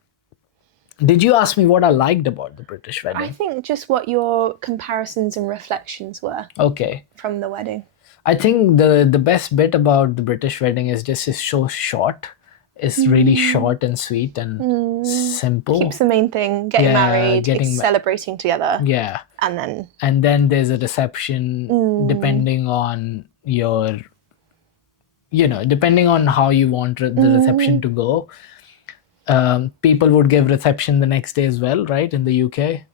Did you ask me what I liked about the British I wedding? think just what your comparisons and reflections were Okay. from the wedding. I think the best bit about the British wedding is just it's so short. It's really short and sweet and simple. Keeps the main thing, getting Yeah, married, getting celebrating together, Yeah. and then There's a reception depending on your, depending on how you want the reception to go. People would give reception the next day as well, right? In the UK?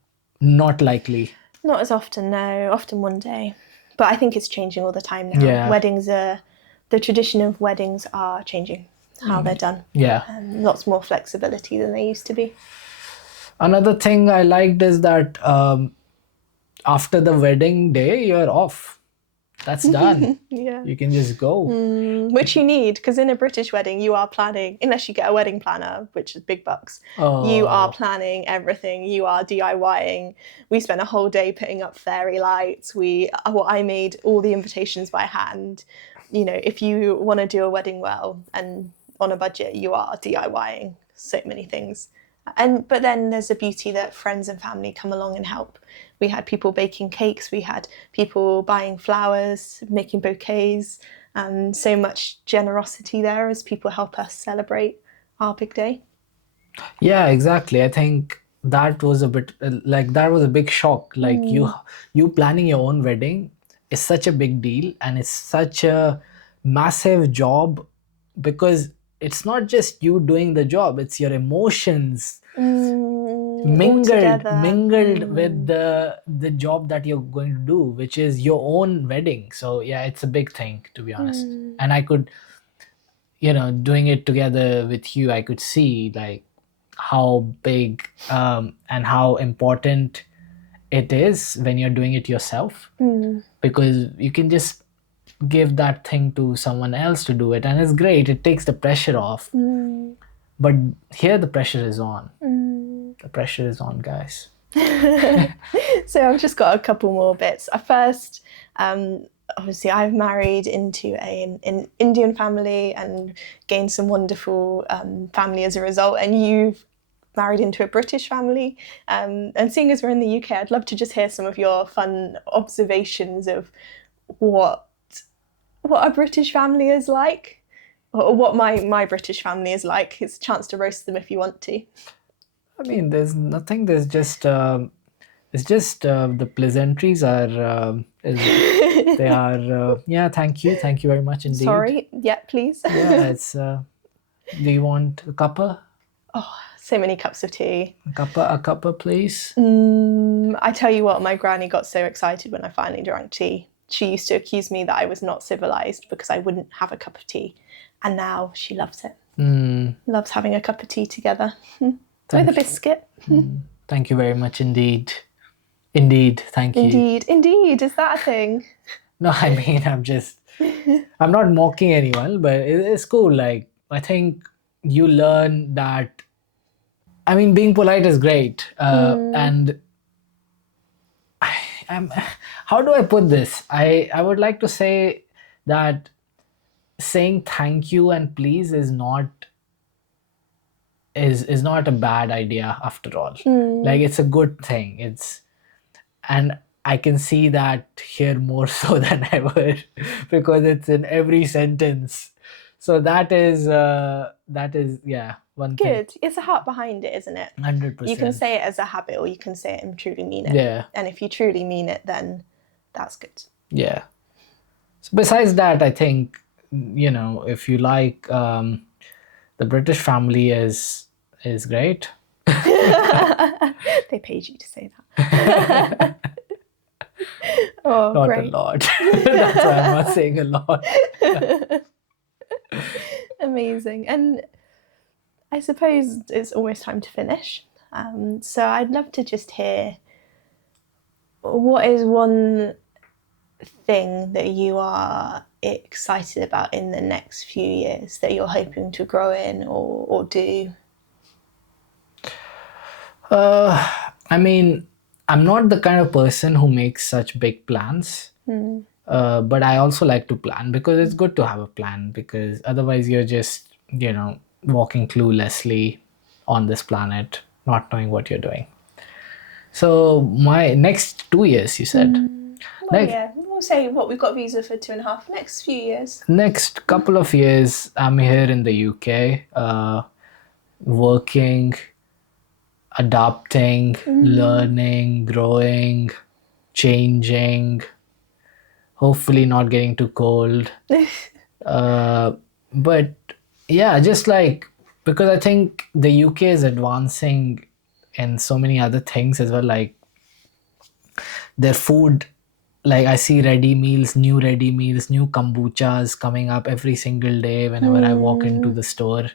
Not likely. not as often, no, often one day. But I think it's changing all the time now. Yeah. The tradition of weddings are changing, how they're done. Yeah. Lots more flexibility than they used to be. Another thing I liked is that after the wedding day, you're off. That's done. Yeah. You can just go. Which you need, because in a British wedding, you are planning, unless you get a wedding planner, which is big bucks, you are planning everything. You are DIYing. We spent a whole day putting up fairy lights. I made all the invitations by hand. If you want to do a wedding well and on a budget, you are DIYing so many things. But then there's the beauty that friends and family come along and help. We had people baking cakes, we had people buying flowers, making bouquets, so much generosity there as people help us celebrate our big day. Yeah, exactly. I think that was a bit that was a big shock. Like you planning your own wedding is such a big deal and it's such a massive job, because it's not just you doing the job, it's your emotions mingled altogether. with the job that you're going to do, which is your own wedding. So yeah, it's a big thing, to be honest. And I could, doing it together with you, I could see like how big and how important it is when you're doing it yourself, because you can just give that thing to someone else to do it, and it's great, it takes the pressure off. But here the pressure is on. The pressure is on, guys. So I've just got a couple more bits. First, obviously I've married into an Indian family and gained some wonderful family as a result, and you've married into a British family. And seeing as we're in the UK, I'd love to just hear some of your fun observations of what a British family is like, or what my British family is like. It's a chance to roast them if you want to. I mean, there's nothing. There's just it's just the pleasantries are they are yeah. Thank you very much indeed. Sorry, yeah, please. Yeah, it's. Do you want a cuppa? Oh, so many cups of tea. A cuppa, please. I tell you what, my granny got so excited when I finally drank tea. She used to accuse me that I was not civilized because I wouldn't have a cup of tea, and now she loves it. Loves having a cup of tea together. With a biscuit. Thank you very much indeed. Indeed, thank you. Indeed. Is that a thing? No, I mean, I'm not mocking anyone, but it's cool. Like, I think you learn that, I mean, being polite is great. And how do I put this? I would like to say that saying thank you and please is not a bad idea after all. Like, it's a good thing. And I can see that here more so than ever because it's in every sentence. So that is yeah, one thing. Good. It's the heart behind it, isn't it? 100%. You can say it as a habit, or you can say it and truly mean it. Yeah. And if you truly mean it, then that's good. Yeah. So besides that, I think, if you like, the British family is great. They paid you to say that. Oh, Not great. a lot. That's why I'm not saying a lot. Amazing. And I suppose it's almost time to finish. So I'd love to just hear, what is one thing that you are excited about in the next few years that you're hoping to grow in or do? I mean, I'm not the kind of person who makes such big plans. But I also like to plan because it's good to have a plan, because otherwise you're just, walking cluelessly on this planet, not knowing what you're doing. So my next 2 years, you said? Well, yeah, we'll say what we've got a visa for 2.5 next few years. Next couple of years, I'm here in the UK, working, adapting, learning, growing, changing, hopefully not getting too cold. But yeah, just like, because I think the UK is advancing in so many other things as well, like their food. Like, I see ready meals, new kombuchas coming up every single day whenever I walk into the store.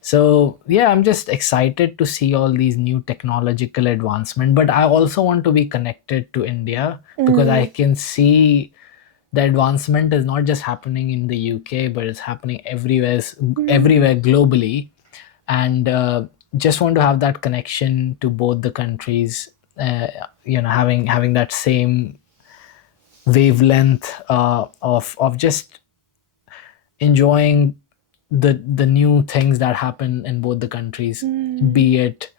So yeah, I'm just excited to see all these new technological advancement, but I also want to be connected to India because I can see the advancement is not just happening in the UK, but it's happening everywhere globally. And just want to have that connection to both the countries, having that same wavelength of just enjoying the new things that happen in both the countries, be it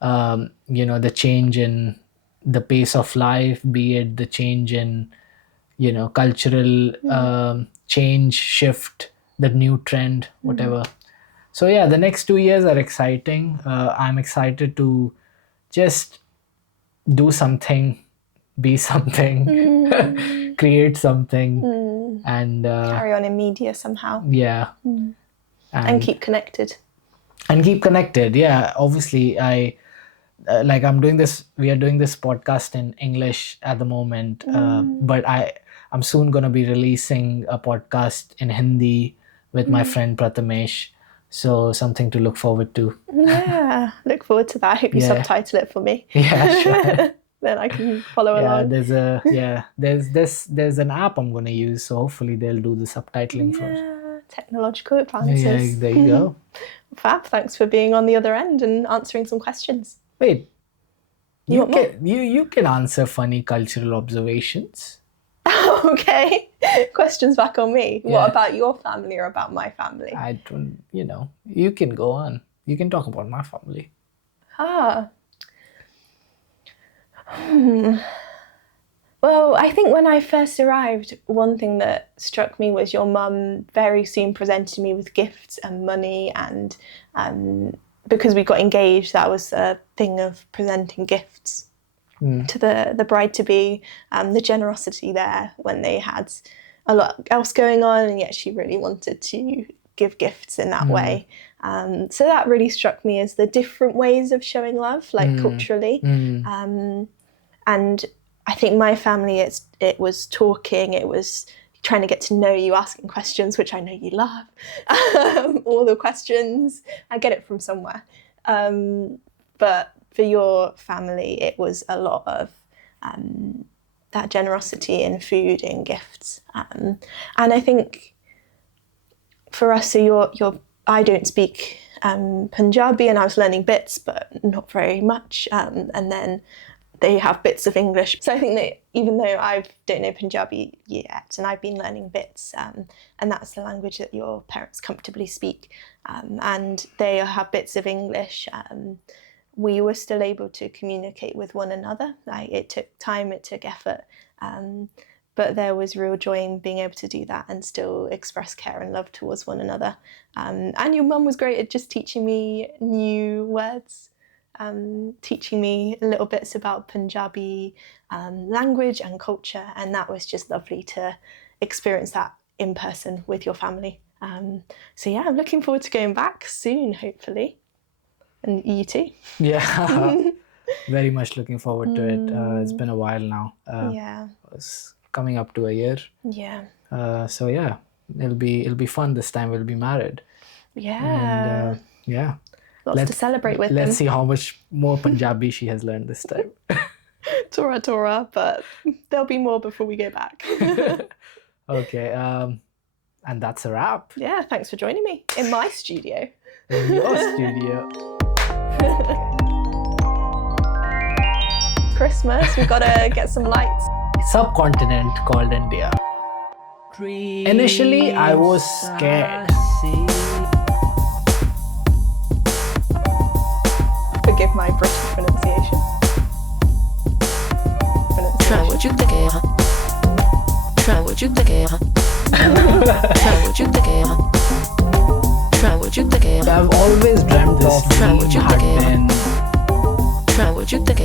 the change in the pace of life, be it the change in cultural change, shift, the new trend, whatever. So yeah, the next 2 years are exciting. I'm excited to just do something, be something, create something, and Carry on in media somehow. yeah, And keep connected. and keep connected. Yeah, obviously we are doing this podcast in English at the moment, but I'm soon going to be releasing a podcast in Hindi with my friend Prathamesh, so something to look forward to. Yeah, look forward to that. I hope you subtitle it for me. Yeah, sure. Then I can follow along. There's an app I'm going to use, so hopefully they'll do the subtitling for us. Technological advances. Yeah, there you go. Fab, thanks for being on the other end and answering some questions. Wait, you can answer funny cultural observations. Okay. Questions back on me. Yeah. What about your family or about my family? I don't, you can go on. You can talk about my family. Well, I think when I first arrived, one thing that struck me was your mum very soon presented me with gifts and money, and because we got engaged, that was a thing of presenting gifts to the bride-to-be, the generosity there when they had a lot else going on, and yet she really wanted to give gifts in that way. So that really struck me as the different ways of showing love, like culturally. And I think my family, it was talking, it was trying to get to know you, asking questions, which I know you love. All the questions, I get it from somewhere. But for your family, it was a lot of that generosity in food, in gifts. And I think for us, so I don't speak Punjabi, and I was learning bits, but not very much. And then they have bits of English. So I think that even though I don't know Punjabi yet, and I've been learning bits, and that's the language that your parents comfortably speak, and they have bits of English, we were still able to communicate with one another. It took time, it took effort, but there was real joy in being able to do that and still express care and love towards one another. And your mum was great at just teaching me new words, teaching me little bits about Punjabi language and culture, and that was just lovely to experience that in person with your family. So yeah, I'm looking forward to going back soon, hopefully. And you too? Yeah, very much looking forward to it. It's been a while now. It's coming up to a year. Yeah. So yeah, it'll be fun this time. We'll be married. Yeah. And yeah. Lots to celebrate with Let's them. see how much more Punjabi she has learned this time. Torah, but there'll be more before we go back. Okay, and that's a wrap. Yeah, thanks for joining me in my studio. In your studio. Christmas, we've got to get some lights. Subcontinent called India. Initially, I was scared. Forgive my British pronunciation. Try what you think, Try what you think, Try what you think, Try what you think, I've always dreamt this dream had been. Try what you think,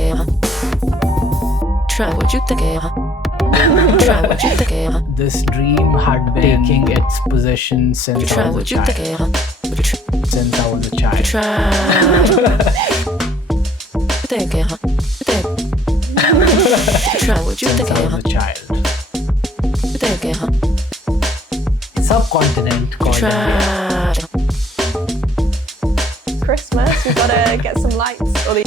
Try what you think, Try what you think, This dream had been taking its position since I Try was a what you child. think, Since I was a child. Try Try what you Since I was a think, child. think, Subcontinent called India. Try Christmas, we've got to get some lights. Or the